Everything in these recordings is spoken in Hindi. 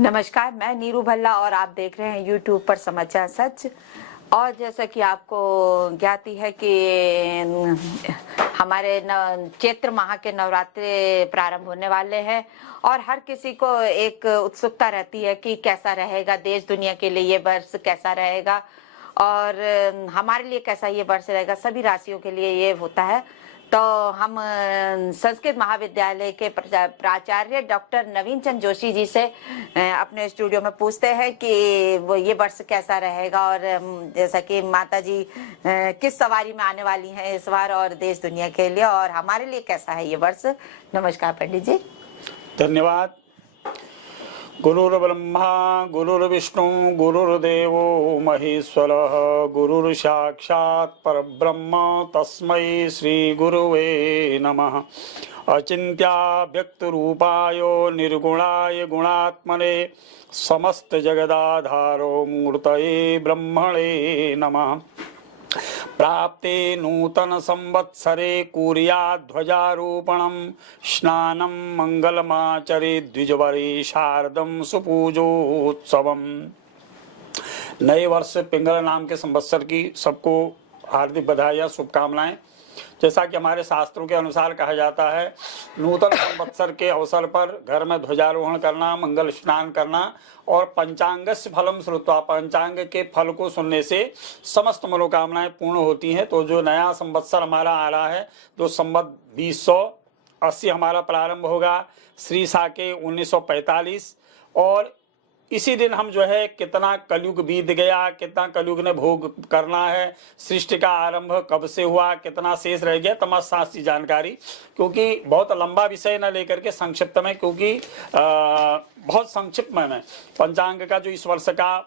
नमस्कार, मैं नीरू भल्ला और आप देख रहे हैं YouTube पर समाचार सच। और जैसा कि आपको ज्ञात ही है कि हमारे चैत्र माह के नवरात्रे प्रारंभ होने वाले हैं और हर किसी को एक उत्सुकता रहती है कि कैसा रहेगा देश दुनिया के लिए ये वर्ष, कैसा रहेगा और हमारे लिए कैसा ये वर्ष रहेगा। सभी राशियों के लिए ये होता है। तो हम संस्कृत महाविद्यालय के प्राचार्य डॉक्टर नवीन चंद जोशी जी से अपने स्टूडियो में पूछते हैं कि वो ये वर्ष कैसा रहेगा और जैसा कि माता जी किस सवारी में आने वाली हैं इस बार और देश दुनिया के लिए और हमारे लिए कैसा है ये वर्ष। नमस्कार पंडित जी। धन्यवाद। गुरुर्ब्रह्मा गुरुर्विष्णु गुरुर्देवो महेश्वरः गुरुर्साक्षात् परब्रह्म तस्मै श्री गुरुवे नमः। अचिन्त्या व्यक्तरूपाय निर्गुणाय गुणात्मने समस्त जगदाधारो मूर्तये ब्रह्मणे नमः। प्राप्ते नूतन संवत्सरे कुर्याध्वजारोपणं स्नानं मंगलमाचरे द्विजवरे शारदं सुपूजोत्सवम्। नए वर्ष पिंगल नाम के संवत्सर की सबको हार्दिक बधाई शुभकामनाएं। जैसा कि हमारे शास्त्रों के अनुसार कहा जाता है, नूतन संवत्सर के अवसर पर घर में ध्वजारोहण करना, मंगल स्नान करना और पंचांगस्य फलम श्रुत्वा, पंचांग के फल को सुनने से समस्त मनोकामनाएं पूर्ण होती हैं। तो जो नया संवत्सर हमारा आ रहा है, जो संवत 2080 हमारा प्रारंभ होगा श्री साके 1945 और इसी दिन हम जो है कितना कलयुग बीत गया, कितना कलयुग ने भोग करना है, सृष्टि का आरंभ कब से हुआ, कितना शेष रह गया, तमाम शास्त्रीय जानकारी। क्योंकि बहुत लंबा विषय न लेकर के संक्षिप्त में, क्योंकि बहुत संक्षिप्त में पंचांग का जो इस वर्ष का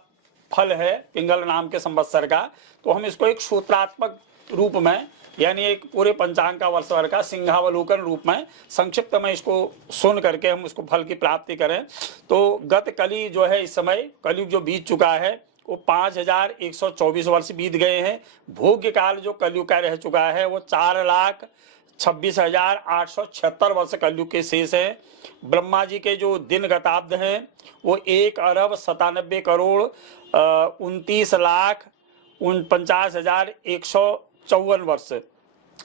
फल है पिंगल नाम के संवत्सर का, तो हम इसको एक सूत्रात्मक रूप में यानी एक पूरे पंचांग का वर्ष भर का सिंहावलोकन रूप में संक्षिप्त में इसको सुन करके हम उसको फल की प्राप्ति करें। तो गत कली जो है, इस समय कलयुग जो बीत चुका है वो 5124 वर्ष बीत गए हैं। भोग्य काल जो कलयुग का रह चुका है वो 4,26,876 वर्ष कलयुग के शेष है। ब्रह्मा जी के जो दिन गताब्द हैं वो 1,97,49,49,154 वर्ष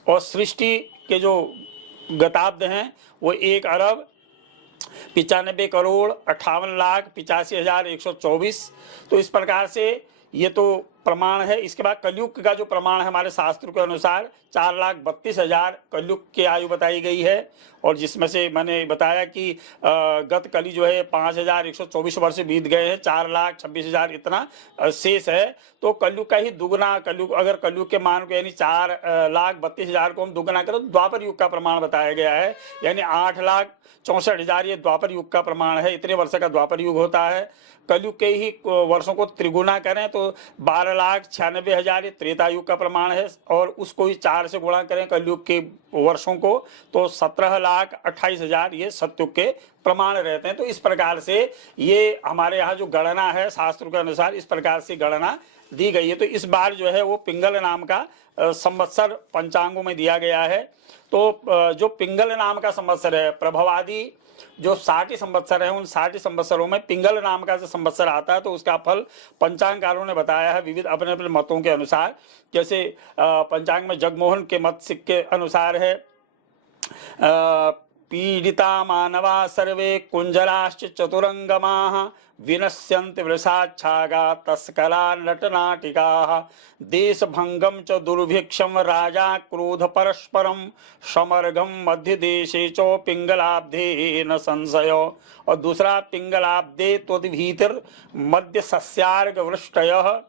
और सृष्टि के जो गताब्द हैं वो 1,95,98,58,85,124। तो इस प्रकार से ये तो प्रमाण है। इसके बाद कलयुग का जो प्रमाण है हमारे शास्त्र के अनुसार 4,32,000 कलयुग की आयु बताई गई है। और जिसमें से मैंने बताया कि गत कली जो है 5,124 वर्ष बीत गए हैं, 4,26,000 इतना शेष है। तो कलयुग का ही दुगना कलयुग, अगर कलयुग के मान को यानी 4,32,000 को हम दुगना करें तो द्वापर युग का प्रमाण बताया गया है, यानी 8,64,000 ये द्वापर युग का प्रमाण है। इतने वर्ष का द्वापर युग होता है। कलयुग के ही वर्षों को त्रिगुना करें तो 12,96,000 ये त्रेता युग का प्रमाण है और उसको ही 4 से गुणा करें कलयुग के वर्षों को तो 17,28,000 ये सतयुग के प्रमाण रहते हैं। तो इस प्रकार से ये हमारे यहाँ जो गणना है शास्त्र के अनुसार इस प्रकार से गणना दी गई है। तो इस बार जो है वो पिंगल नाम का संवत्सर पंचांगों में दिया गया है। तो जो पिंगल नाम का संवत्सर है, प्रभवादि जो 60 संवत्सर है, उन 60 संवत्सरों में पिंगल नाम का जो संवत्सर आता है तो उसका फल पंचांगकारों ने बताया है विविध अपने अपने मतों के अनुसार। जैसे पंचांग में जगमोहन के मत के अनुसार है, पीड़िता मानवा सर्वे कुंजराश्च चतुरंगमाः विनश्यन्ति वृषाच्छागा तस्करा नटनाटिकाः देशभंगम च दुर्भिक्षम राजा क्रोध परस्परम समर्गम मध्य देशे च पिंगलाब्धे न संशय। और दूसरा पिंगलाब्धे त्वद्भीतिर मध्य सस्यार्ग वृष्टयः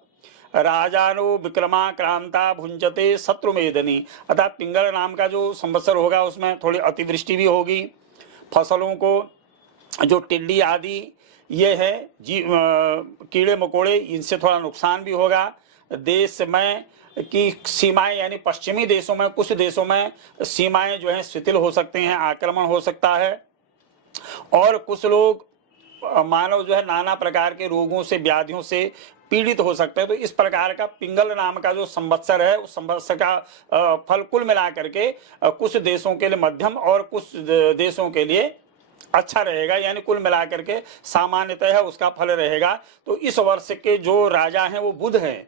राजानो विक्रमाक्रांता भुंजते शत्रुमेदनी। अर्थात पिंगल नाम का जो संवत्सर होगा उसमें थोड़ी अतिवृष्टि भी होगी, फसलों को जो टिड्डी आदि ये है कीड़े मकोड़े इनसे थोड़ा नुकसान भी होगा। देश में की सीमाएं यानी पश्चिमी देशों में कुछ देशों में सीमाएं जो हैं शिथिल हो सकते हैं, आक्रमण हो सकता है और कुछ लोग मानव जो है नाना प्रकार के रोगों से व्याधियों से पीड़ित हो सकते हैं। तो इस प्रकार का पिंगल नाम का जो संवत्सर है उस संवत्सर का फल कुल मिला करके कुछ देशों के लिए मध्यम और कुछ देशों के लिए अच्छा रहेगा, यानी कुल मिलाकर के सामान्यतः उसका फल रहेगा। तो इस वर्ष के जो राजा हैं वो बुध हैं,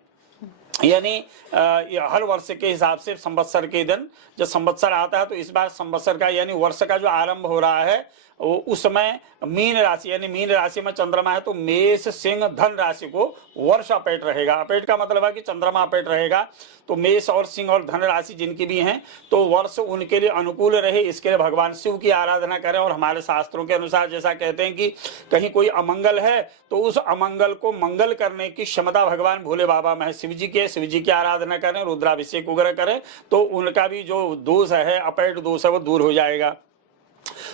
यानी हर वर्ष के हिसाब से संवत्सर के दिन जब संवत्सर आता है तो इस बार संवत्सर का यानी वर्ष का जो आरंभ हो रहा है वो उस समय मीन राशि, यानी मीन राशि में चंद्रमा है तो मेष सिंह धन राशि को वर्ष अपेट रहेगा। अपेट का मतलब है कि चंद्रमा अपेट रहेगा। तो मेष और सिंह और धन राशि जिनकी भी हैं तो वर्ष उनके लिए अनुकूल रहे, इसके लिए भगवान शिव की आराधना करें। और हमारे शास्त्रों के अनुसार जैसा कहते हैं कि कहीं कोई अमंगल है तो उस अमंगल को मंगल करने की क्षमता भगवान भोले बाबा में है, शिव जी की आराधना करें, रुद्राभिषेक वगैरह करें तो उनका भी जो दोष है, अपेट दोष है, वो दूर हो जाएगा।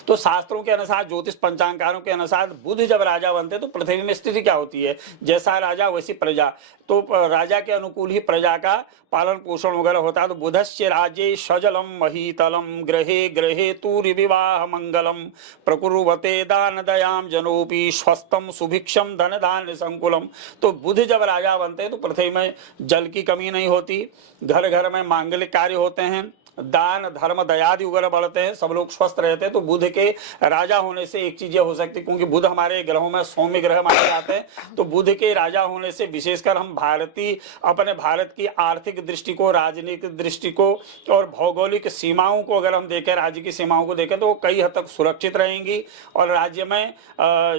तो शास्त्रों के अनुसार, ज्योतिष पंचांगारों के अनुसार बुध जब राजा बनते तो पृथ्वी में स्थिति क्या होती है, जैसा राजा वैसी प्रजा। तो राजा के अनुकूल ही प्रजा का पालन पोषण वगैरह होता है। तो बुधस्य राज्ये सजलम महीतलम ग्रहे ग्रहे तूर्य विवाह मंगलम प्रकुर्वते दान दयाम जनोपि स्वस्थम सुभिक्षम धन धान्य संकुलम। तो बुध जब राजा बनते हैं तो पृथ्वी में जल की कमी नहीं होती, घर घर में मांगलिक कार्य होते हैं, दान धर्म दयादि वगैरह बढ़ते हैं, सब लोग स्वस्थ रहते हैं। तो बुध के राजा होने से एक चीज ये हो सकती है, क्योंकि बुध हमारे ग्रहों में सौम्य ग्रह माने जाते हैं, तो बुध के राजा होने से विशेषकर हम अपने भारत की आर्थिक दृष्टि को, राजनीतिक दृष्टि को और भौगोलिक सीमाओं को अगर हम देखें, राज्य की सीमाओं को देखें तो कई हद तक सुरक्षित रहेंगी। और राज्य में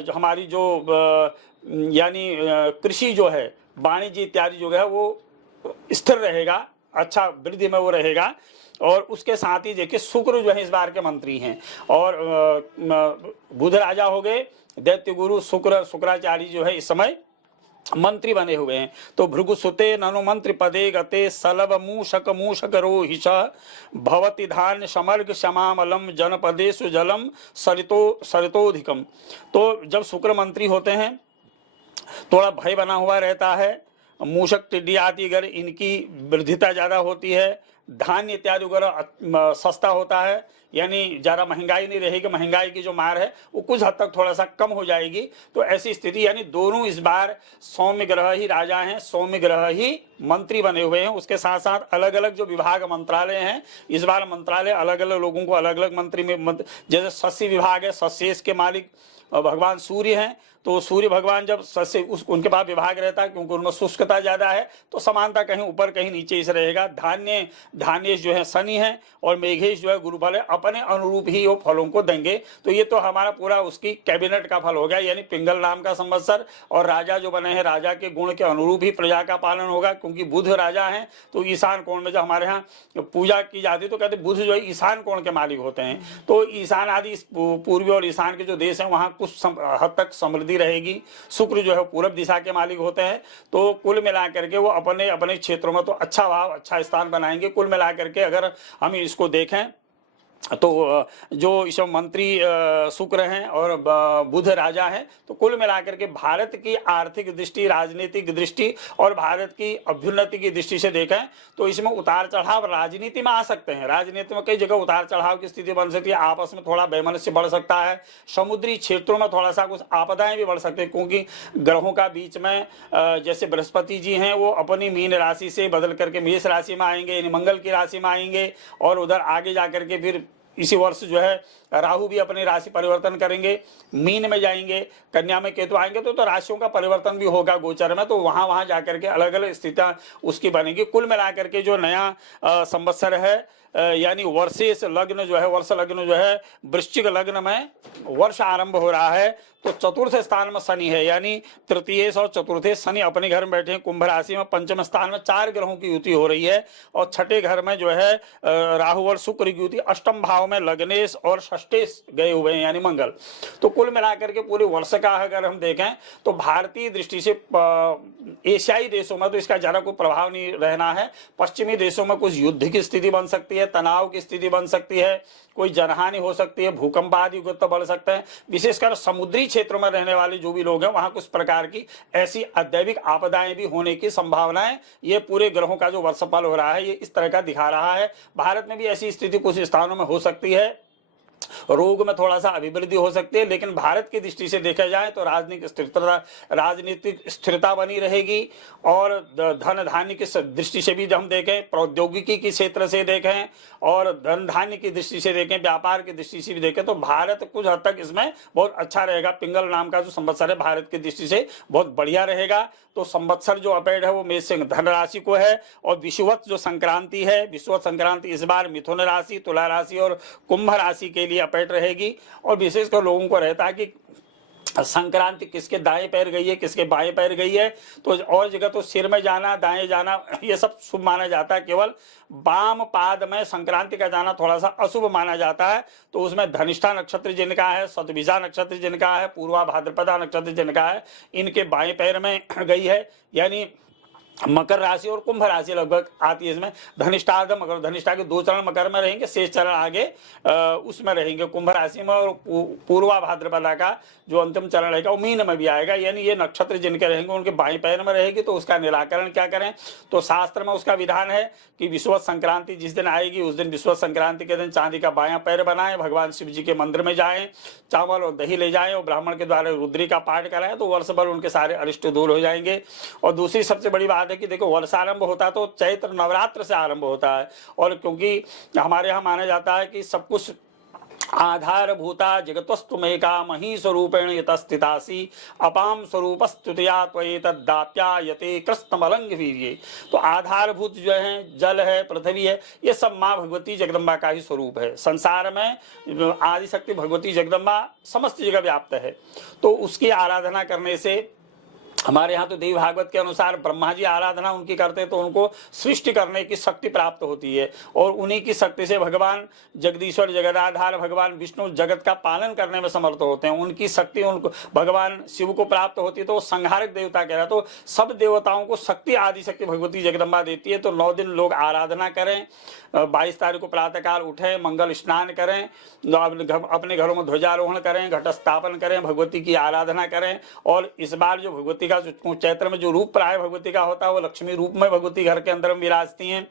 हमारी जो यानी कृषि जो है, वाणिज्य इत्यादि जो है वो स्थिर रहेगा, अच्छा वृद्धि में वो रहेगा। और उसके साथ ही देखिए शुक्र जो है इस बार के मंत्री हैं, और बुध राजा हो गए, दैत्य गुरु शुक्राचार्य जो है इस समय मंत्री बने हुए हैं। तो भृगुसुते ननु मंत्री पदे गते सलभ मूषक रोहिष भवति धान्य समर्ग क्षमामलम जनपदेषु जलम सरितोधिकम। तो जब शुक्र मंत्री होते हैं थोड़ा भय बना हुआ रहता है, मूषक टिड्डी आदि अगर इनकी वृद्धिता ज्यादा होती है, धान्य इत्यादि वगैरह सस्ता होता है, यानी ज़्यादा महंगाई नहीं रहेगी, महंगाई की जो मार है वो कुछ हद तक थोड़ा सा कम हो जाएगी। तो ऐसी स्थिति, यानी दोनों इस बार सौम्य ग्रह ही राजा हैं, सौम्य ग्रह ही मंत्री बने हुए हैं। उसके साथ साथ अलग अलग जो विभाग मंत्रालय हैं, इस बार मंत्रालय अलग अलग लोगों को अलग अलग मंत्री में, जैसे शस्य विभाग है, शस्य के मालिक भगवान सूर्य हैं, तो सूर्य भगवान जब सस्य उनके पास विभाग रहता है, क्योंकि उनमें शुष्कता ज्यादा है तो समानता कहीं ऊपर कहीं नीचे इस रहेगा। धान्येश जो है शनि है और मेघेश जो है गुरुफल है, अपने अनुरूप ही वो फलों को देंगे। तो ये तो हमारा पूरा उसकी कैबिनेट का फल हो गया, यानी पिंगल नाम का संवत्सर। और राजा जो बने हैं, राजा के गुण के अनुरूप ही प्रजा का पालन होगा, क्योंकि बुध राजा है। तो ईशान कोण में जो हमारे यहाँ पूजा की जाती है तो कहते बुध जो है ईशान कोण के मालिक होते हैं। तो ईशान आदि पूर्वी और ईशान के जो देश है वहाँ कुछ हद तक समृद्धि रहेगी। शुक्र जो है पूरब दिशा के मालिक होते हैं। तो कुल मिलाकर के वो अपने अपने क्षेत्रों में तो अच्छा भाव, अच्छा स्थान बनाएंगे। कुल मिलाकर के अगर हम इसको देखें तो जो इस मंत्री शुक्र हैं और बुध राजा हैं, तो कुल मिलाकर के भारत की आर्थिक दृष्टि, राजनीतिक दृष्टि और भारत की अभ्युन्नति की दृष्टि से देखें तो इसमें उतार चढ़ाव राजनीति में आ सकते हैं। राजनीति में कई जगह उतार चढ़ाव की स्थिति बन सकती है, आपस में थोड़ा वैमनस्य बढ़ सकता है, समुद्री क्षेत्रों में थोड़ा सा कुछ आपदाएं भी बढ़ सकती है, क्योंकि ग्रहों का बीच में जैसे बृहस्पति जी हैं वो अपनी मीन राशि से बदल करके मेष राशि में आएंगे, यानी मंगल की राशि में आएंगे। और उधर आगे जाकर के फिर इसी वर्ष जो है राहु भी अपनी राशि परिवर्तन करेंगे, मीन में जाएंगे, कन्या में केतु आएंगे। तो राशियों का परिवर्तन भी होगा गोचर में, तो वहां जाकर के अलग अलग स्थितियां उसकी बनेगी। कुल मिलाकर के जो नया संवत्सर है, यानी वर्षेश लग्न जो है, वर्ष लग्न जो है वृश्चिक लग्न में वर्ष आरंभ हो रहा है। तो चतुर्थ स्थान में शनि है, यानी तृतीयेश और चतुर्थेश शनि अपने घर में बैठे हैं कुंभ राशि में। पंचम स्थान में 4 ग्रहों की युति हो रही है और छठे घर में जो है राहु और शुक्र की युति। अष्टम भाव में लग्नेश और षष्ठेश गए हुए हैं, यानी मंगल। तो कुल मिलाकर के पूरे वर्ष का अगर हम देखें तो भारतीय दृष्टि से एशियाई देशों में तो इसका ज्यादा कोई प्रभाव नहीं रहना है। पश्चिमी देशों में कुछ युद्ध की स्थिति बन सकती है, तनाव की स्थिति बन सकती है, कोई जनहानि हो सकती है, भूकंप आदि बढ़ सकते हैं। विशेषकर समुद्री क्षेत्रों में रहने वाले जो भी लोग हैं वहां कुछ प्रकार की ऐसी अदैविक आपदाएं भी होने की संभावनाएं, ये पूरे ग्रहों का जो वर्षफल हो रहा है ये इस तरह का दिखा रहा है। भारत में भी ऐसी स्थिति कुछ स्थानों में हो सकती है। रोग में थोड़ा सा अभिवृद्धि हो सकती है, लेकिन भारत की दृष्टि से देखा जाए तो राजनीतिक स्थिरता बनी रहेगी। और धन धान्य की दृष्टि से भी हम देखें, प्रौद्योगिकी के क्षेत्र से देखें और धन धान्य की दृष्टि से देखें, व्यापार की दृष्टि से भी देखें, तो भारत कुछ हद तक इसमें बहुत अच्छा रहेगा। पिंगल नाम का जो संवत्सर है भारत की दृष्टि से बहुत बढ़िया रहेगा। तो संवत्सर जो अपेड है वो मेष सिंह धन राशि को है। और विषुवत जो संक्रांति है, विषुवत संक्रांति इस बार मिथुन राशि, तुला राशि और कुंभ राशि के लिए अपेट रहेगी। और विशेषकर लोगों को रहता है कि संक्रांति किसके दाएं पैर गई है, किसके बाएं पैर गई है। तो और जगह तो सिर में जाना, दाएं जाना, ये सब शुभ माना जाता है। केवल वाम पाद में संक्रांति का जाना थोड़ा सा अशुभ माना जाता है। तो उसमें धनिष्ठा नक्षत्र जिनका है, शतभिषा नक्षत्र जिनका है, पूर्वा भाद्रपदा नक्षत्र जिनका है, इनके बाएं पैर में गई है। यानी मकर राशि और कुंभ राशि लगभग आती है इसमें। धनिष्ठा मकर, धनिष्ठा के 2 चरण मकर में रहेंगे, शेष चरण आगे उसमें रहेंगे कुंभ राशि में। और पूर्वा भाद्रपदा का जो अंतिम चरण रहेगा वो मीन में भी आएगा। यानी ये नक्षत्र जिनके रहेंगे उनके बाएं पैर में रहेगी। तो उसका निराकरण क्या करें, तो शास्त्र में उसका विधान है कि विषुवत संक्रांति जिस दिन आएगी उस दिन विषुवत संक्रांति के दिन चांदी का बायां पैर बनाएं, भगवान शिव जी के मंदिर में जाएं, चावल और दही ले जाएं और ब्राह्मण के द्वारा रुद्री का पाठ कराएं, तो वर्ष भर उनके सारे अरिष्ट दूर हो जाएंगे। और दूसरी सबसे बड़ी बात है कि देखो, वर्ष आरंभ होता तो चैत्र नवरात्र से आरंभ होता है। और क्योंकि हमारे यहाँ माना जाता है कि सब कुछ आधारभूता जगतस्तुमेका मही स्वरूपेण यतस्थितासी अपाम स्वरूपस्तुतिया त्वयेतद्दाप्यायते कृष्णमलंग वीर्ये। तो आधारभूत जो है, जल है, पृथ्वी है, ये सब माँ भगवती जगदम्बा का ही स्वरूप है। संसार में आदिशक्ति भगवती जगदम्बा समस्त जगह व्याप्त है। तो उसकी आराधना करने से हमारे यहाँ तो देवी भागवत के अनुसार ब्रह्मा जी आराधना उनकी करते हैं तो उनको सृष्टि करने की शक्ति प्राप्त होती है। और उन्हीं की शक्ति से भगवान जगदीश्वर जगदाधार भगवान विष्णु जगत का पालन करने में समर्थ होते हैं। उनकी शक्ति उनको भगवान शिव को प्राप्त होती है तो वो संहारक देवता कह रहा है। तो सब देवताओं को शक्ति आदि शक्ति भगवती जगदम्बा देती है। तो 9 दिन लोग आराधना करें, 22 तारीख को प्रातःकाल उठें, मंगल स्नान करें, अपने घरों में ध्वजारोहण करें, घट स्थापन करें, भगवती की आराधना करें। और इस बार जो भगवती का जो चैत्र में जो रूप प्राय भगवती का होता है वो लक्ष्मी रूप में भगवती घर के अंदर विराजती हैं,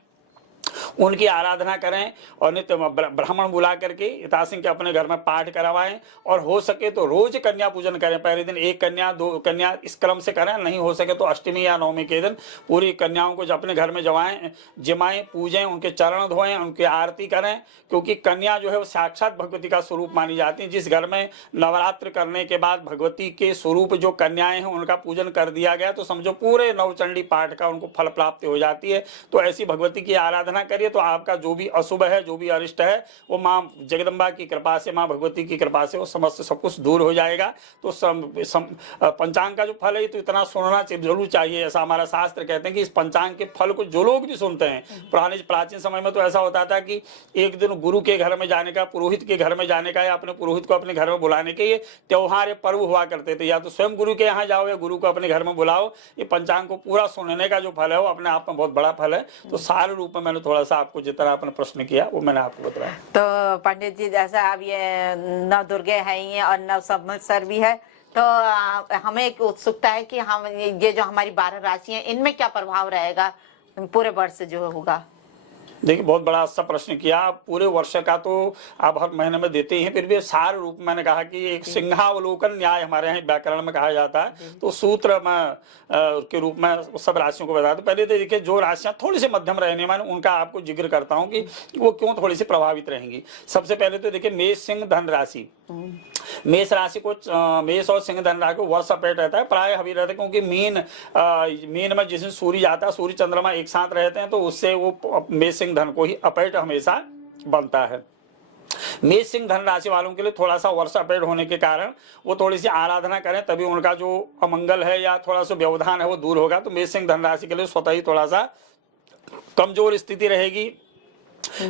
उनकी आराधना करें। और नित्य ब्राह्मण बुला करके यथासिंह के अपने घर में पाठ करवाएं। और हो सके तो रोज कन्या पूजन करें। पहले दिन 1 कन्या 2 कन्या इस क्रम से करें, नहीं हो सके तो अष्टमी या नवमी के दिन पूरी कन्याओं को अपने घर में जमाएं, पूजें, उनके चरण धोएं, उनकी आरती करें। क्योंकि कन्या जो है वो साक्षात भगवती का स्वरूप मानी जाती है। जिस घर में नवरात्र करने के बाद भगवती के स्वरूप जो कन्याएं हैं उनका पूजन कर दिया गया तो समझो पूरे नवचंडी पाठ का उनको फल प्राप्ति हो जाती है। तो ऐसी भगवती की आराधना करिए तो आपका जो भी अशुभ है, जो भी अरिष्ट है, वो माँ जगदम्बा की कृपा से, माँ भगवती की कृपा से वो समस्त सब कुछ दूर हो जाएगा। तो पंचांग का जो फल है तो इतना सुनना जरूर चाहिए। ऐसा हमारा शास्त्र कहते हैं कि इस पंचांग के फल को जो लोग भी सुनते हैं, प्राचीन समय में तो ऐसा होता था कि एक दिन गुरु के घर में जाने का, पुरोहित के घर में जाने का या अपने पुरोहित को अपने घर में बुलाने के ये त्योहार, पर्व हुआ करते थे। या तो स्वयं गुरु के यहाँ जाओ या गुरु को अपने घर में बुलाओ। ये पंचांग को पूरा सुनने का जो फल है वो अपने आप में बहुत बड़ा फल है। तो सारे रूप में मैंने थोड़ा सा आपको जितना आपने प्रश्न किया वो मैंने आपको बताया। तो पंडित जी, जैसा अब ये 9 दुर्गे हैं ये और 9 संवत्सर भी है, तो हमें एक उत्सुकता है कि हम ये जो हमारी 12 राशियां इनमें क्या प्रभाव रहेगा पूरे वर्ष जो होगा। देखिए, बहुत बड़ा अच्छा प्रश्न किया। पूरे वर्ष का तो आप हर महीने में देते ही हैं, फिर भी सार रूप में मैंने कहा कि एक सिंहावलोकन न्याय हमारे यहाँ व्याकरण में कहा जाता है। तो सूत्र में के रूप में सब राशियों को बताते। पहले तो देखिए, जो राशियां थोड़ी सी मध्यम रहने वाली उनका आपको जिक्र करता हूँ कि वो क्यों थोड़ी सी प्रभावित रहेंगी। सबसे पहले तो देखिए, मेष सिंह धन राशि, मेष राशि को, मेष और सिंह धन राशि को वर्ष अपेट रहता है, प्राय हवी रहता है। क्योंकि मीन में जिस दिन सूर्य जाता है, सूर्य चंद्रमा एक साथ रहते हैं तो उससे वो मेष सिंह धन को ही अपेट हमेशा बनता है। मेष सिंह धन राशि वालों के लिए थोड़ा सा वर्ष अपेट होने के कारण वो थोड़ी सी आराधना करें, तभी उनका जो अमंगल है या थोड़ा सा व्यवधान है वो दूर होगा। तो मेष सिंह धन राशि के लिए स्वतः ही थोड़ा सा कमजोर स्थिति रहेगी।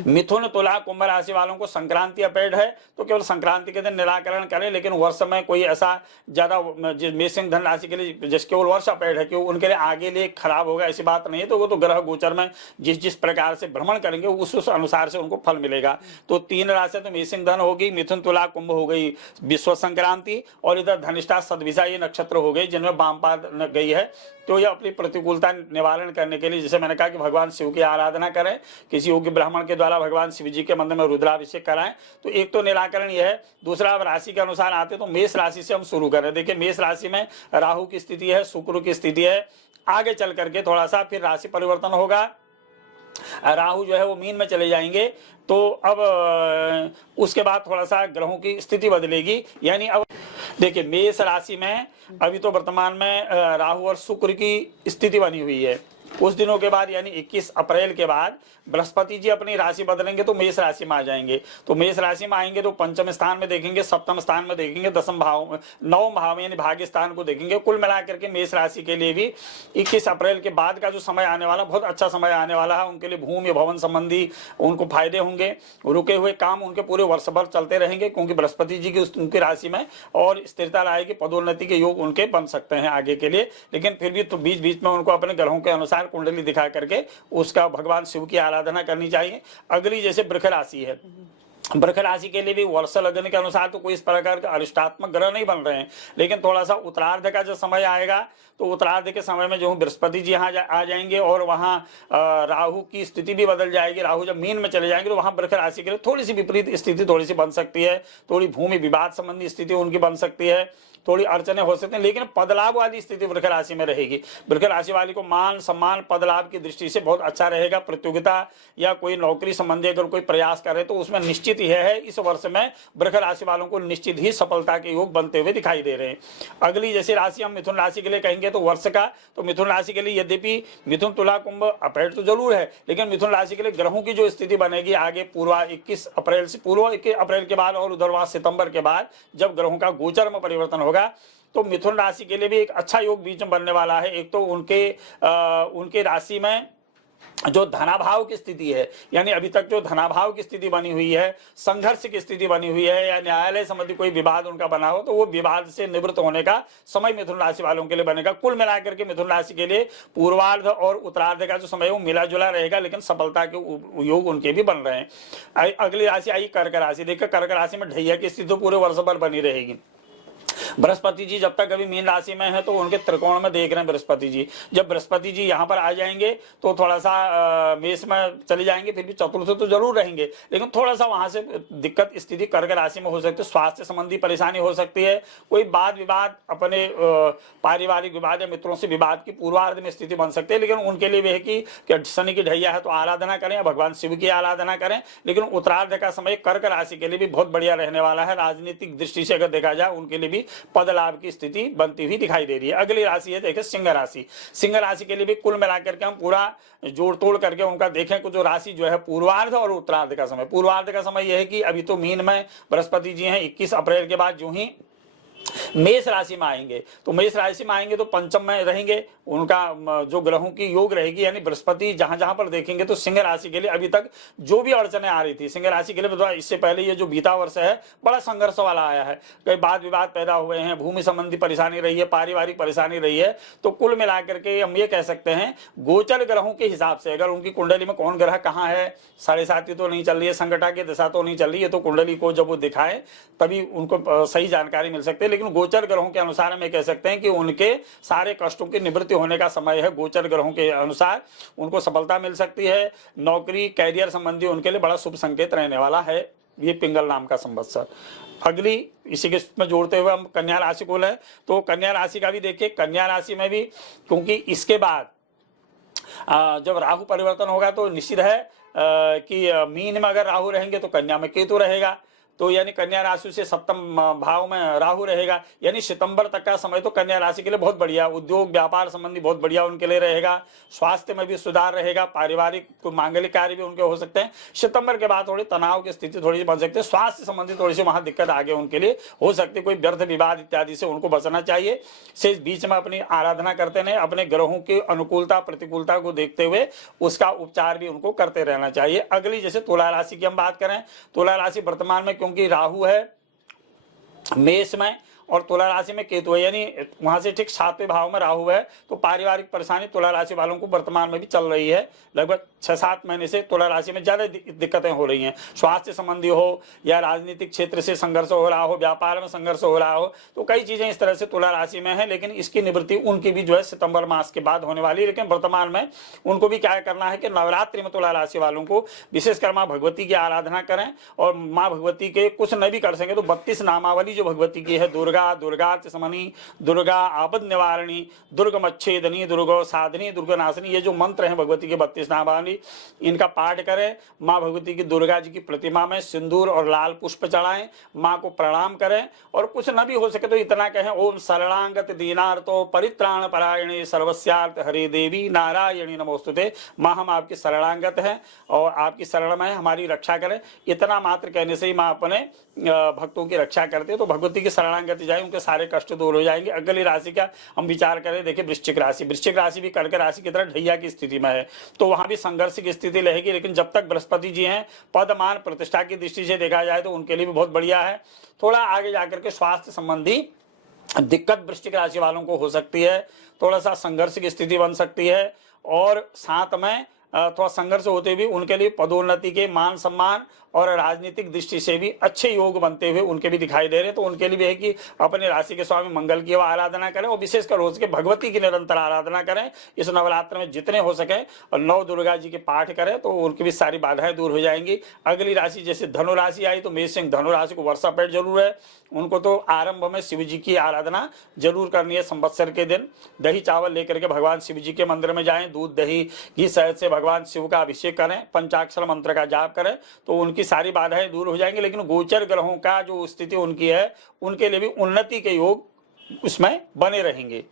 मिथुन तुला कुंभ राशि वालों को संक्रांति अपेट है तो केवल संक्रांति के दिन निराकरण करें। लेकिन वर्ष में कोई ऐसा ज्यादा, मेष सिंह धन राशि के लिए जिस केवल वर्ष अपेट है कि उनके लिए आगे लिए खराब होगा ऐसी बात नहीं है। तो वो तो ग्रह गोचर में जिस प्रकार से भ्रमण करेंगे उस अनुसार से उनको फल मिलेगा। तो 3 राशि तो मेष सिंह धन होगी, मिथुन तुला कुंभ हो गई विश्व संक्रांति, और इधर धनिष्ठा शतभिषा ये नक्षत्र हो गई जिनमें वामपाद गई है। तो ये अपनी प्रतिकूलता निवारण करने के लिए, जैसे मैंने कहा कि भगवान शिव की आराधना करें, किसी योग्य ब्राह्मण के द्वारा भगवान शिव जी के मंदिर में रुद्राभिषेक कराएं। तो एक तो निराकरण यह है। दूसरा, अब राशि के अनुसार आते तो मेष राशि से हम शुरू करें। देखिए, मेष राशि में राहु की स्थिति है, शुक्र की स्थिति है। आगे चल करके थोड़ा सा फिर राशि परिवर्तन होगा, राहु जो है वो मीन में चले जाएंगे। तो अब उसके बाद थोड़ा सा ग्रहों की स्थिति बदलेगी। यानी अब देखिए, मेष राशि में अभी तो वर्तमान में राहु और शुक्र की स्थिति बनी हुई है। कुछ दिनों के बाद यानी 21 अप्रैल के बाद बृहस्पति जी अपनी राशि बदलेंगे तो मेष राशि में आ जाएंगे। तो मेष राशि में आएंगे तो पंचम स्थान में देखेंगे, सप्तम स्थान में देखेंगे, दसम भाव, नवम भाव में यानी भाग्य स्थान को देखेंगे। कुल मिलाकर के मेष राशि के लिए भी 21 अप्रैल के बाद का जो समय आने वाला, बहुत अच्छा समय आने वाला है। उनके लिए भूमि भवन संबंधी उनको फायदे होंगे। रुके हुए काम उनके पूरे वर्ष भर चलते रहेंगे, क्योंकि बृहस्पति जी की उनकी राशि में और स्थिरता लाएगी। पदोन्नति के योग उनके बन सकते हैं आगे के लिए। लेकिन फिर भी तो बीच बीच में उनको अपने ग्रहों के अनुसार कुंडली दिखा करके उसका भगवान शिव की आराधना करनी चाहिए। अगली जैसे वृष राशि है, वृष राशि के लिए भी वर्ष लगन के अनुसार तो कोई इस प्रकार का अरिष्टात्मक ग्रह नहीं बन रहे हैं। लेकिन थोड़ा सा उत्तरार्ध का जो समय आएगा तो उत्तरार्ध के समय में जो बृहस्पति जी यहाँ आ जाएंगे और वहाँ राहु की स्थिति भी बदल जाएगी। राहु जब मीन में चले जाएंगे तो वहाँ वृष राशि के लिए थोड़ी सी विपरीत स्थिति थोड़ी सी बन सकती है। थोड़ी भूमि विवाद संबंधी स्थिति उनकी बन सकती है, थोड़ी अड़चने हो सकती हैं। लेकिन पदलाभ वाली स्थिति वृष राशि में रहेगी। वृष राशि वाली को मान सम्मान पदलाभ की दृष्टि से बहुत अच्छा रहेगा। प्रतियोगिता या कोई नौकरी संबंधी अगर कोई प्रयास करे तो उसमें निश्चित यह है, इस वर्ष में वृष राशि वालों को निश्चित ही सफलता के योग बनते हुए दिखाई दे रहे हैं। अगली जैसे राशि हम मिथुन राशि के लिए कहेंगे तो वर्ष का, तो मिथुन राशि के लिए यद्यपि मिथुन तुला कुंभ अपेट तो जरूर है, लेकिन मिथुन राशि के लिए ग्रहों की जो स्थिति बनेगी आगे पूर्व 21 अप्रैल से पूर्व 21 अप्रैल के बाद और उधर सितंबर के बाद जब ग्रहों का गोचर में परिवर्तन होगा तो मिथुन राशि के लिए भी एक अच्छा योग बीच में बनने वाला है। एक तो उनके राशि में जो धनाभाव की स्थिति है, यानी अभी तक जो धनाभाव की स्थिति बनी हुई है, संघर्ष की स्थिति बनी हुई है या न्यायालय संबंधी कोई विवाद उनका बना हो तो वो विवाद से निवृत्त होने का समय मिथुन राशि वालों के लिए बनेगा। कुल मिलाकर के मिथुन राशि के लिए पूर्वार्ध और उत्तरार्ध का जो समय वो मिला जुला रहेगा, लेकिन सफलता के योग उनके भी बन रहे हैं। अगली राशि आई कर्क राशि। देखिए, कर्क राशि में ढैया की स्थिति पूरे वर्ष भर बनी रहेगी। बृहस्पति जी जब तक अभी मीन राशि में है तो उनके त्रिकोण में देख रहे हैं बृहस्पति जी। जब बृहस्पति जी यहाँ पर आ जाएंगे तो थोड़ा सा मेष में चले जाएंगे, फिर भी चतुर्थ तो जरूर रहेंगे, लेकिन थोड़ा सा वहां से दिक्कत स्थिति कर्क राशि में हो सकती है। स्वास्थ्य संबंधी परेशानी हो सकती है, कोई वाद विवाद अपने पारिवारिक विवाद या मित्रों से विवाद की पूर्वार्ध में स्थिति बन सकती है। लेकिन उनके लिए वह है कि शनि की ढैया है तो आराधना करें, भगवान शिव की आराधना करें। लेकिन उत्तरार्ध का समय कर्क राशि के लिए भी बहुत बढ़िया रहने वाला है। राजनीतिक दृष्टि से अगर देखा जाए उनके लिए भी पद लाभ की स्थिति बनती हुई दिखाई दे रही है। अगली राशि है देखिए सिंह राशि। सिंह राशि के लिए भी कुल मिलाकर के हम पूरा जोड़ तोड़ करके उनका देखें कि जो राशि जो है पूर्वार्ध और उत्तरार्ध का समय, पूर्वार्ध का समय यह है कि अभी तो मीन में बृहस्पति जी हैं, 21 अप्रैल के बाद जो ही मेष राशि में आएंगे तो मेष राशि में आएंगे तो पंचम में रहेंगे, उनका जो ग्रहों की योग रहेगी, यानी बृहस्पति जहां जहां पर देखेंगे तो सिंह राशि के लिए अभी तक जो भी अड़चने आ रही थी सिंह राशि के लिए, इससे पहले ये जो बीता वर्ष है बड़ा संघर्ष वाला आया है। कई वाद विवाद पैदा हुए हैं, भूमि संबंधी परेशानी रही है, पारिवारिक परेशानी रही है। तो कुल मिलाकर के हम ये कह सकते हैं गोचर ग्रहों के हिसाब से, अगर उनकी कुंडली में कौन ग्रह कहाँ है, 7.5 तो नहीं चल रही है, संकटा की दशा तो नहीं चल रही है, तो कुंडली को जब वो दिखाए तभी उनको सही जानकारी मिल सकती है। लेकिन गोचर ग्रहों के अनुसार हम ये कह सकते हैं कि उनके सारे कष्टों की निवृत्ति होने का समय है। गोचर ग्रहों के अनुसार उनको सफलता मिल सकती है। नौकरी कैरियर संबंधी उनके लिए बड़ा शुभ संकेत रहने वाला है ये पिंगल नाम का संवत्सर। अगली इसी के में जोड़ते हुए हम कन्या राशि को लें तो कन्या राशि का भी देखिए, कन्या राशि में भी क्योंकि इसके बाद जब राहु परिवर्तन होगा तो निश्चित है कि मीन में अगर राहु रहेंगे तो कन्या में केतु रहेगा। तो यानी कन्या राशि से सप्तम भाव में राहु रहेगा, यानी सितंबर तक का समय तो कन्या राशि के लिए बहुत बढ़िया, उद्योग व्यापार संबंधी बहुत बढ़िया उनके लिए रहेगा। स्वास्थ्य में भी सुधार रहेगा, पारिवारिक मांगलिक कार्य भी उनके हो सकते हैं। सितंबर के बाद थोड़ी तनाव की स्थिति थोड़ी सी बन सकती है, स्वास्थ्य संबंधी थोड़ी सी वहां दिक्कत आगे उनके लिए हो सकती है, कोई व्यर्थ विवाद इत्यादि से उनको बचना चाहिए। से बीच में अपनी आराधना करते रहे, अपने ग्रहों की अनुकूलता प्रतिकूलता को देखते हुए उसका उपचार भी उनको करते रहना चाहिए। अगली जैसे तुला राशि की हम बात करें, तुला राशि वर्तमान में क्योंकि राहु है मेष में और तुला राशि में केतु है, यानी वहां से ठीक 7वें भाव में राहु है। तो पारिवारिक परेशानी तुला राशि वालों को वर्तमान में भी चल रही है। लगभग 6-7 महीने से तुला राशि में ज्यादा दिक्कतें हो रही हैं। स्वास्थ्य संबंधी हो या राजनीतिक क्षेत्र से संघर्ष हो रहा हो, व्यापार में संघर्ष हो रहा हो, तो कई चीजें इस तरह से तुला राशि में है। लेकिन इसकी निवृत्ति उनकी भी जो है सितंबर मास के बाद होने वाली है। लेकिन वर्तमान में उनको भी क्या करना है कि नवरात्रि में तुला राशि वालों को विशेषकर माँ भगवती की आराधना करें। और माँ भगवती के कुछ नहीं भी कर सके तो 32 नामावली जो भगवती की है, दुर्गा, दुर्गार्चसमनी, दुर्गा आपद निवारणी, दुर्गमच्छेदनी, दुर्गो साधनी, दुर्गनाशिनी, ये जो मंत्र हैं भगवती के 32 नामावली, इनका पाठ करें। माँ भगवती की दुर्गा जी की प्रतिमा में सिंदूर और लाल पुष्प चढ़ाएं, माँ को प्रणाम करें। और कुछ न भी हो सके तो इतना कहें, ओम शरणागत दीनार्तो परित्राण परायणे सर्वस्यार्थ हरे देवी नारायणी नमोस्तुते। माँ हम आपकी शरणागत हैं और आपकी शरण में हमारी रक्षा करें। इतना मात्र कहने से ही माँ अपने भक्तों की रक्षा करते हैं। तो भगवती की शरणागति जाए, उनके सारे कष्ट दूर हो जाएंगे। अगली राशि का हम विचार करें, देखिए वृश्चिक राशि। वृश्चिक राशि भी कर्क राशि की तरह ढैया की स्थिति में है, तो वहां भी संघर्ष की स्थिति रहेगी। लेकिन जब तक बृहस्पति जी हैं, पद मान प्रतिष्ठा की दृष्टि से देखा जाए तो उनके लिए भी बहुत बढ़िया है। थोड़ा आगे जाकर के स्वास्थ्य संबंधी दिक्कत वृश्चिक राशि वालों को हो सकती है, थोड़ा सा संघर्ष की स्थिति बन सकती है। और साथ में थोड़ा संघर्ष होते हुए उनके लिए पदोन्नति के, मान सम्मान और राजनीतिक दृष्टि से भी अच्छे योग बनते हुए उनके भी दिखाई दे रहे हैं। तो उनके लिए भी है कि अपने राशि के स्वामी मंगल की आराधना करें और विशेषकर हो सके भगवती की निरंतर आराधना करें इस नवरात्र में जितने हो सके, और 9 दुर्गा जी के पाठ करें तो उनकी भी सारी बाधाएं दूर हो जाएंगी। अगली राशि जैसे धनु राशि आई, तो मेष सिंह धनु राशि को वर्षा पेट जरूर है। उनको तो आरंभ में शिव जी की आराधना जरूर करनी है। संवत्सर के दिन दही चावल लेकर के भगवान शिव जी के मंदिर में जाएं, दूध दही घी शहद से भगवान शिव का अभिषेक करें, पंचाक्षर मंत्र का जाप करें, तो उनकी सारी बाधाएं दूर हो जाएंगी। लेकिन गोचर ग्रहों का जो स्थिति उनकी है, उनके लिए भी उन्नति के योग उसमें बने रहेंगे।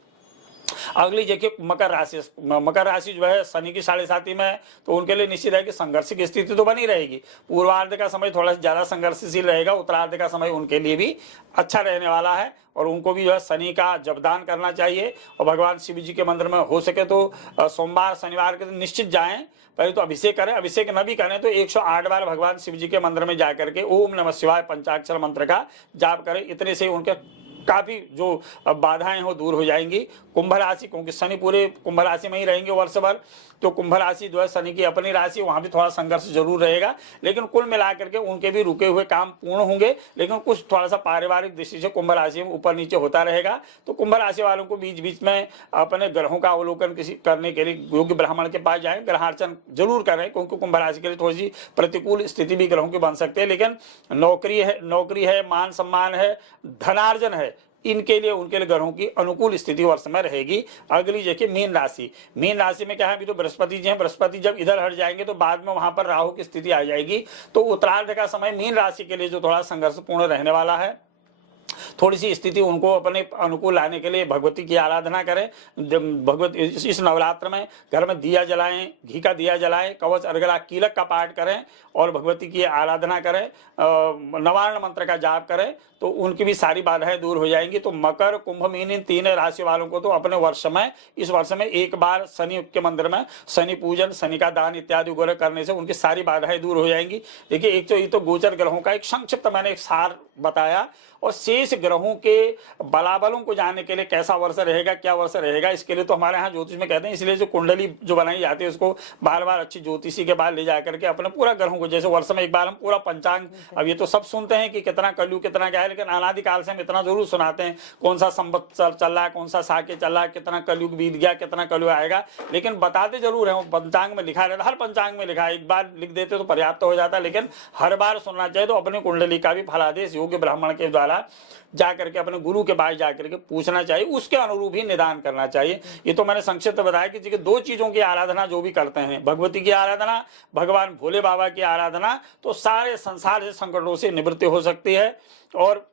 अगली देखिए मकर राशि। मकर राशि जो है शनि की 7.5 में है, तो उनके लिए निश्चित है कि संघर्ष की स्थिति तो बनी रहेगी। पूर्वार्ध का समय थोड़ा ज्यादा संघर्षशील रहेगा, उत्तरार्ध का समय उनके लिए भी अच्छा रहने वाला है। और उनको भी जो है शनि का जपदान करना चाहिए और भगवान शिव जी के मंदिर में हो सके तो सोमवार शनिवार के दिन निश्चित जाएं। पहले तो अभिषेक करें, अभिषेक न भी करें तो 108 बार भगवान शिव जी के मंदिर में जाकर के ओम नमः शिवाय पंचाक्षर मंत्र का जाप करें। इतने से उनके काफी जो बाधाएं हो दूर हो जाएंगी। कुंभ राशि, क्योंकि शनि पूरे कुंभ राशि में ही रहेंगे वर्ष भर, तो कुंभ राशि जो है शनि की अपनी राशि, वहां भी थोड़ा संघर्ष जरूर रहेगा। लेकिन कुल मिलाकर के उनके भी रुके हुए काम पूर्ण होंगे। लेकिन कुछ थोड़ा सा पारिवारिक दृष्टि से कुंभ राशि में ऊपर नीचे होता रहेगा। तो कुंभ राशि वालों को बीच बीच में अपने ग्रहों का अवलोकन करने के लिए योग्य ब्राह्मण के पास जाए, ग्रहार्चन जरूर करें, क्योंकि कुंभ राशि के लिए थोड़ी सी प्रतिकूल स्थिति भी ग्रहों की बन सकती है। लेकिन नौकरी है, मान सम्मान है, धनार्जन है, इनके लिए उनके लिए ग्रहों की अनुकूल स्थिति वर्ष में रहेगी। अगली देखिए मीन राशि। मीन राशि में क्या है, अभी तो बृहस्पति जी हैं, बृहस्पति जब इधर हट जाएंगे तो बाद में वहां पर राहु की स्थिति आ जाएगी। तो उत्तरार्ध का समय मीन राशि के लिए जो थोड़ा संघर्षपूर्ण रहने वाला है। थोड़ी सी स्थिति उनको अपने अनुकूल लाने के लिए भगवती की आराधना करें। भगवती इस नवरात्र में घर में दिया जलाएं, घी का दिया जलाएं, कवच अर्गला कीलक का पाठ करें और भगवती की आराधना करें, नवारण मंत्र का जाप करें, तो उनकी भी सारी बाधाएं दूर हो जाएंगी। तो मकर, कुंभ, मीन, इन 3 राशि वालों को तो अपने वर्ष में इस वर्ष में एक बार शनि के मंदिर में शनि पूजन, शनि का दान इत्यादि वगैरह करने से उनकी सारी बाधाएं दूर हो जाएंगी। देखिए एक तो ये तो गोचर ग्रहों का एक संक्षिप्त मैंने एक सार बताया, और शेष ग्रहों के बलाबलों को जानने के लिए कैसा वर्ष रहेगा, क्या वर्ष रहेगा, इसके लिए तो हमारे यहाँ ज्योतिष में कहते हैं, इसलिए जो कुंडली जो बनाई जाती है उसको बार बार अच्छी ज्योतिषी के बाद ले जाकर के अपने पूरा ग्रहों को, जैसे वर्ष में एक बार हम पूरा पंचांग, अब ये तो सब सुनते हैं कि कितना कलयुग कितना क्या है, लेकिन अनादिकाल से हम इतना जरूर सुनाते हैं कौन सा संवत्सर चल रहा है, कौन सा साके चल रहा है, कितना कलयुग बीत गया, कितना कलयुग आएगा, लेकिन बताते जरूर है। पंचांग में लिखा रहता है, हर पंचांग में लिखा है, एक बार लिख देते तो पर्याप्त हो जाता है, लेकिन हर बार सुनना चाहिए। तो अपनी कुंडली का भी फलादेश योग्य ब्राह्मण के द्वारा जाकर के अपने गुरु के पास जाकर के पूछना चाहिए, उसके अनुरूप ही निदान करना चाहिए। ये तो मैंने संक्षिप्त बताया कि 2 चीजों की आराधना जो भी करते हैं, भगवती की आराधना, भगवान भोले बाबा की आराधना, तो सारे संसार से संकटों से निवृत्ति हो सकती है। और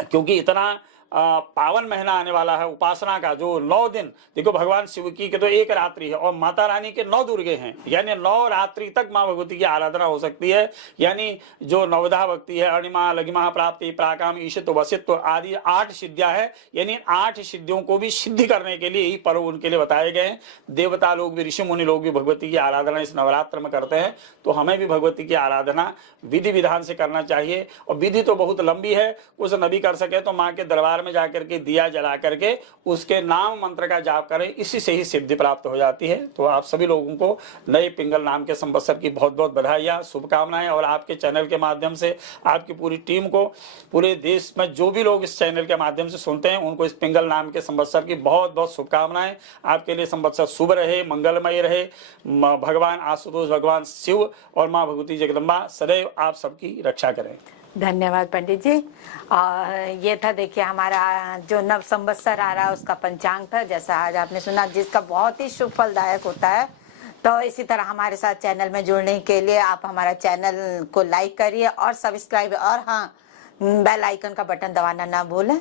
क्योंकि इतना पावन महीना आने वाला है उपासना का, जो 9 दिन, देखो भगवान शिव की के तो एक रात्रि है और माता रानी के 9 दुर्गे हैं, यानी 9 रात्रि तक माँ भगवती की आराधना हो सकती है। यानी जो नवधा भक्ति है, अणिमा, लघिमा, प्राप्ति, प्राकाम, ईशित्व, वसित्व आदि 8 सिद्धियां है, यानी 8 सिद्धियों को भी सिद्ध करने के लिए ही पर्व उनके लिए बताए गए हैं। देवता लोग भी, ऋषि मुनि लोग भी भगवती की आराधना इस नवरात्र में करते हैं। तो हमें भी भगवती की आराधना विधि विधान से करना चाहिए। और विधि तो बहुत लंबी है, कुछ न भी कर सके तो माँ के दरबार बाजार में जाकर के दिया जला करके उसके नाम मंत्र का जाप करें, इसी से ही सिद्धि प्राप्त हो जाती है। तो आप सभी लोगों को नए पिंगल नाम के संवत्सर की बहुत बहुत बधाइयाँ, शुभकामनाएं। और आपके चैनल के माध्यम से आपकी पूरी टीम को, पूरे देश में जो भी लोग इस चैनल के माध्यम से सुनते हैं उनको इस पिंगल नाम के संवत्सर की बहुत बहुत शुभकामनाएं। आपके लिए संवत्सर शुभ रहे, मंगलमय रहे। भगवान आशुतोष, भगवान शिव और माँ भगवती जगदम्बा सदैव आप सबकी रक्षा करें। धन्यवाद पंडित जी। और ये था, देखिए, हमारा जो नव संवत्सर आ रहा है उसका पंचांग था, जैसा आज आपने सुना, जिसका बहुत ही शुभ फलदायक होता है। तो इसी तरह हमारे साथ चैनल में जुड़ने के लिए आप हमारा चैनल को लाइक करिए और सब्सक्राइब, और हाँ, बेल आइकन का बटन दबाना ना भूलें।